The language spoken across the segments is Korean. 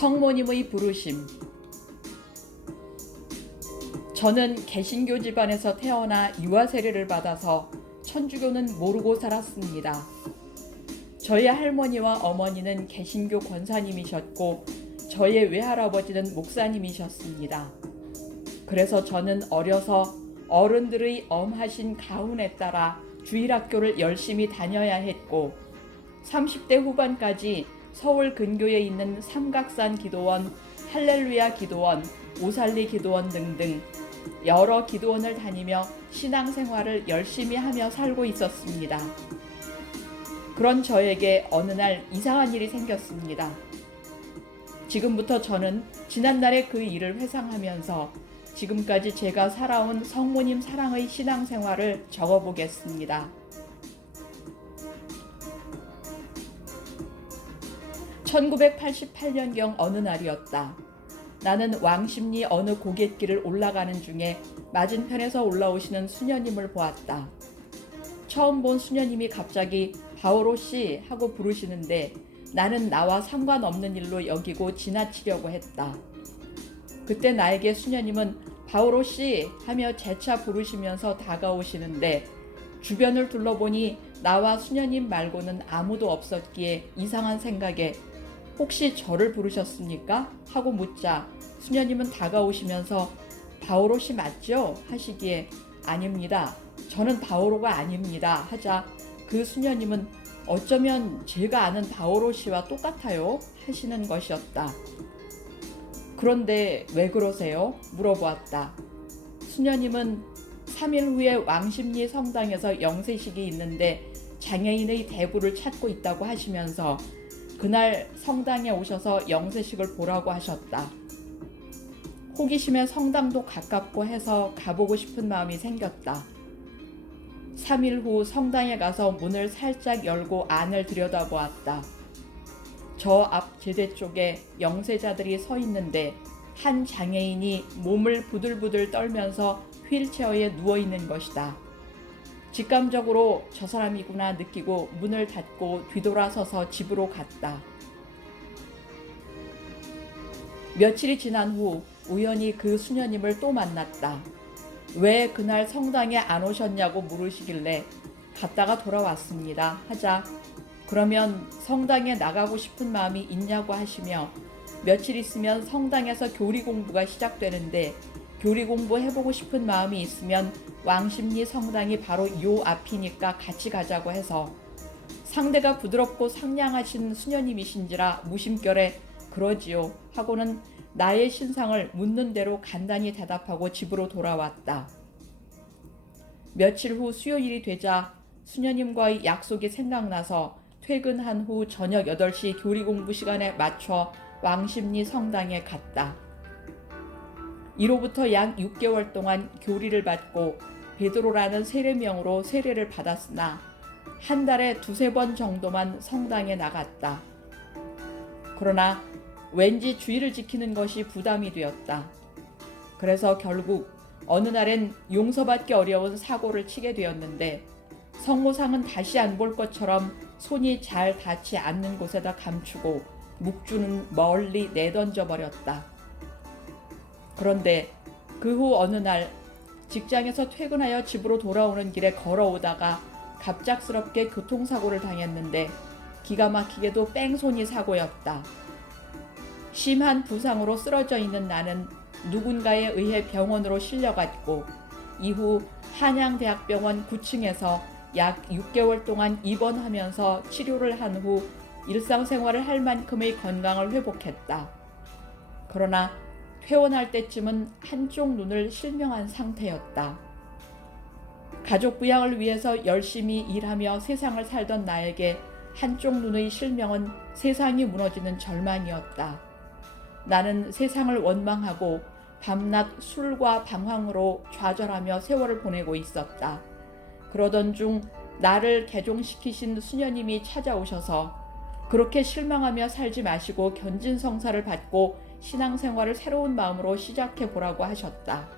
성모님의 부르심. 저는 개신교 집안에서 태어나 유아 세례를 받아서 천주교는 모르고 살았습니다. 저희 할머니와 어머니는 개신교 권사님이셨고 저의 외할아버지는 목사님이셨습니다. 그래서 저는 어려서 어른들의 엄하신 가훈에 따라 주일학교를 열심히 다녀야 했고 30대 후반까지 서울 근교에 있는 삼각산 기도원, 할렐루야 기도원, 오살리 기도원 등등 여러 기도원을 다니며 신앙생활을 열심히 하며 살고 있었습니다. 그런 저에게 어느 날 이상한 일이 생겼습니다. 지금부터 저는 지난날의 그 일을 회상하면서 지금까지 제가 살아온 성모님 사랑의 신앙생활을 적어보겠습니다. 1988년경 어느 날이었다. 나는 왕십리 어느 고갯길을 올라가는 중에 맞은편에서 올라오시는 수녀님을 보았다. 처음 본 수녀님이 갑자기 바오로 씨 하고 부르시는데 나는 나와 상관없는 일로 여기고 지나치려고 했다. 그때 나에게 수녀님은 바오로 씨 하며 재차 부르시면서 다가오시는데 주변을 둘러보니 나와 수녀님 말고는 아무도 없었기에 이상한 생각에 혹시 저를 부르셨습니까? 하고 묻자 수녀님은 다가오시면서 바오로 씨 맞죠? 하시기에 아닙니다. 저는 바오로가 아닙니다. 하자 그 수녀님은 어쩌면 제가 아는 바오로 씨와 똑같아요? 하시는 것이었다. 그런데 왜 그러세요? 물어보았다. 수녀님은 3일 후에 왕십리 성당에서 영세식이 있는데 장애인의 대부를 찾고 있다고 하시면서 그날 성당에 오셔서 영세식을 보라고 하셨다. 호기심에 성당도 가깝고 해서 가보고 싶은 마음이 생겼다. 3일 후 성당에 가서 문을 살짝 열고 안을 들여다보았다. 저 앞 제대 쪽에 영세자들이 서 있는데 한 장애인이 몸을 부들부들 떨면서 휠체어에 누워 있는 것이다. 직감적으로 저 사람이구나 느끼고 문을 닫고 뒤돌아서서 집으로 갔다. 며칠이 지난 후 우연히 그 수녀님을 또 만났다. 왜 그날 성당에 안 오셨냐고 물으시길래 갔다가 돌아왔습니다. 하자 그러면 성당에 나가고 싶은 마음이 있냐고 하시며 며칠 있으면 성당에서 교리 공부가 시작되는데 교리 공부 해보고 싶은 마음이 있으면 왕십리 성당이 바로 요 앞이니까 같이 가자고 해서 상대가 부드럽고 상냥하신 수녀님이신지라 무심결에 그러지요 하고는 나의 신상을 묻는 대로 간단히 대답하고 집으로 돌아왔다. 며칠 후 수요일이 되자 수녀님과의 약속이 생각나서 퇴근한 후 저녁 8시 교리 공부 시간에 맞춰 왕십리 성당에 갔다. 이로부터 약 6개월 동안 교리를 받고 베드로라는 세례명으로 세례를 받았으나 한 달에 2-3번 정도만 성당에 나갔다. 그러나 왠지 주의를 지키는 것이 부담이 되었다. 그래서 결국 어느 날엔 용서받기 어려운 사고를 치게 되었는데 성모상은 다시 안 볼 것처럼 손이 잘 닿지 않는 곳에다 감추고 묵주는 멀리 내던져 버렸다. 그런데 그 후 어느 날 직장에서 퇴근하여 집으로 돌아오는 길에 걸어오다가 갑작스럽게 교통사고를 당했는데 기가 막히게도 뺑소니 사고였다. 심한 부상으로 쓰러져 있는 나는 누군가에 의해 병원으로 실려갔고 이후 한양대학병원 9층에서 약 6개월 동안 입원하면서 치료를 한 후 일상생활을 할 만큼의 건강을 회복했다. 그러나 퇴원할 때쯤은 한쪽 눈을 실명한 상태였다. 가족 부양을 위해서 열심히 일하며 세상을 살던 나에게 한쪽 눈의 실명은 세상이 무너지는 절망이었다. 나는 세상을 원망하고 밤낮 술과 방황으로 좌절하며 세월을 보내고 있었다. 그러던 중 나를 개종시키신 수녀님이 찾아오셔서 그렇게 실망하며 살지 마시고 견진성사를 받고 신앙생활을 새로운 마음으로 시작해보라고 하셨다.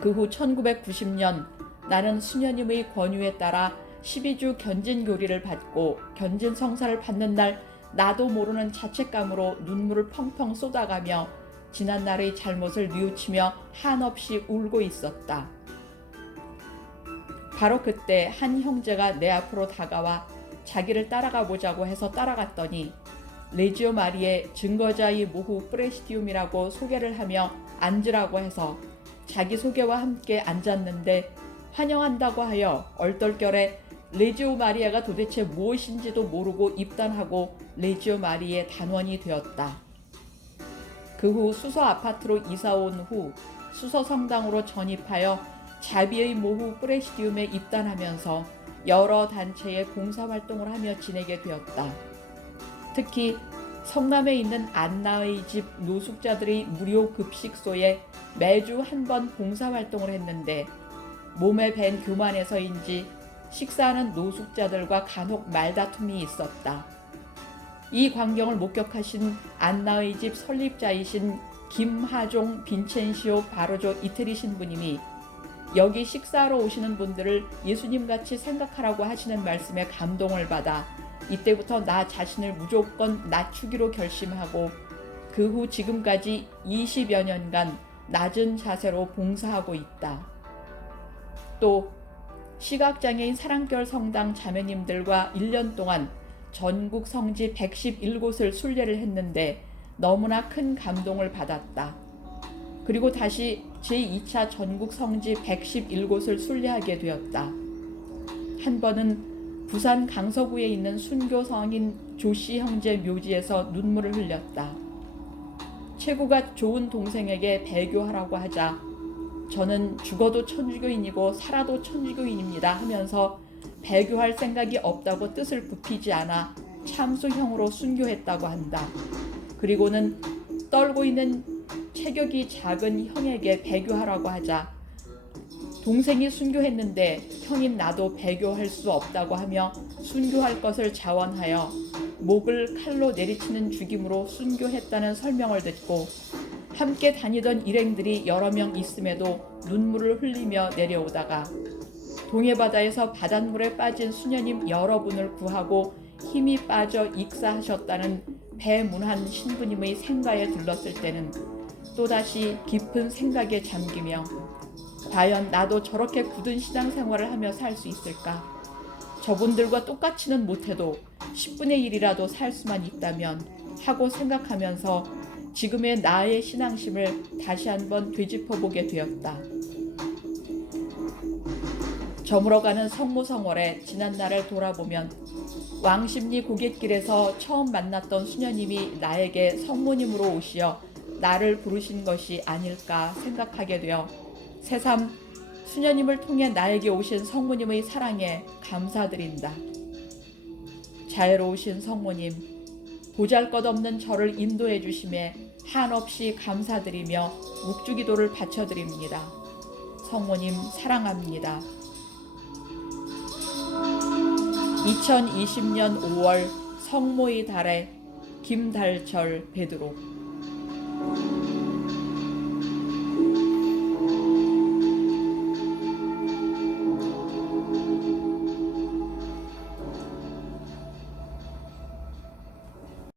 그 후 1990년 나는 수녀님의 권유에 따라 12주 견진교리를 받고 견진성사를 받는 날 나도 모르는 자책감으로 눈물을 펑펑 쏟아가며 지난날의 잘못을 뉘우치며 한없이 울고 있었다. 바로 그때 한 형제가 내 앞으로 다가와 자기를 따라가 보자고 해서 따라갔더니 레지오 마리의 증거자의 모후 프레시디움이라고 소개를 하며 앉으라고 해서 자기 소개와 함께 앉았는데 환영한다고 하여 얼떨결에 레지오 마리아가 도대체 무엇인지도 모르고 입단하고 레지오 마리의 단원이 되었다. 그 후 수서 아파트로 이사 온 후 수서 성당으로 전입하여 자비의 모후 프레시디움에 입단하면서 여러 단체의 봉사활동을 하며 지내게 되었다. 특히 성남에 있는 안나의 집 노숙자들의 무료 급식소에 매주 한 번 봉사활동을 했는데 몸에 밴 교만에서인지 식사하는 노숙자들과 간혹 말다툼이 있었다. 이 광경을 목격하신 안나의 집 설립자이신 김하종 빈첸시오 바로조 이태리 신부님이 여기 식사하러 오시는 분들을 예수님같이 생각하라고 하시는 말씀에 감동을 받아 이때부터 나 자신을 무조건 낮추기로 결심하고 그 후 지금까지 20여 년간 낮은 자세로 봉사하고 있다. 또 시각장애인 사랑결 성당 자매님들과 1년 동안 전국 성지 111곳을 순례를 했는데 너무나 큰 감동을 받았다. 그리고 다시 제2차 전국 성지 111곳을 순례하게 되었다. 한 번은 부산 강서구에 있는 순교 성인 조씨 형제 묘지에서 눈물을 흘렸다. 최고가 좋은 동생에게 배교하라고 하자 저는 죽어도 천주교인이고 살아도 천주교인입니다 하면서 배교할 생각이 없다고 뜻을 굽히지 않아 참수형으로 순교했다고 한다. 그리고는 떨고 있는 체격이 작은 형에게 배교하라고 하자 동생이 순교했는데 형인 나도 배교할 수 없다고 하며 순교할 것을 자원하여 목을 칼로 내리치는 죽임으로 순교했다는 설명을 듣고 함께 다니던 일행들이 여러 명 있음에도 눈물을 흘리며 내려오다가 동해바다에서 바닷물에 빠진 수녀님 여러분을 구하고 힘이 빠져 익사하셨다는 배문한 신부님의 생가에 들렀을 때는 또다시 깊은 생각에 잠기며 과연 나도 저렇게 굳은 신앙생활을 하며 살 수 있을까? 저분들과 똑같이는 못해도 10분의 1이라도 살 수만 있다면 하고 생각하면서 지금의 나의 신앙심을 다시 한번 되짚어보게 되었다. 저물어가는 성모성월에 지난날을 돌아보면 왕십리 고갯길에서 처음 만났던 수녀님이 나에게 성모님으로 오시어 나를 부르신 것이 아닐까 생각하게 되어 새삼 수녀님을 통해 나에게 오신 성모님의 사랑에 감사드린다. 자애로우신 성모님, 보잘것없는 저를 인도해 주심에 한없이 감사드리며 묵주기도를 바쳐드립니다. 성모님 사랑합니다. 2020년 5월 성모의 달에 김달철 베드로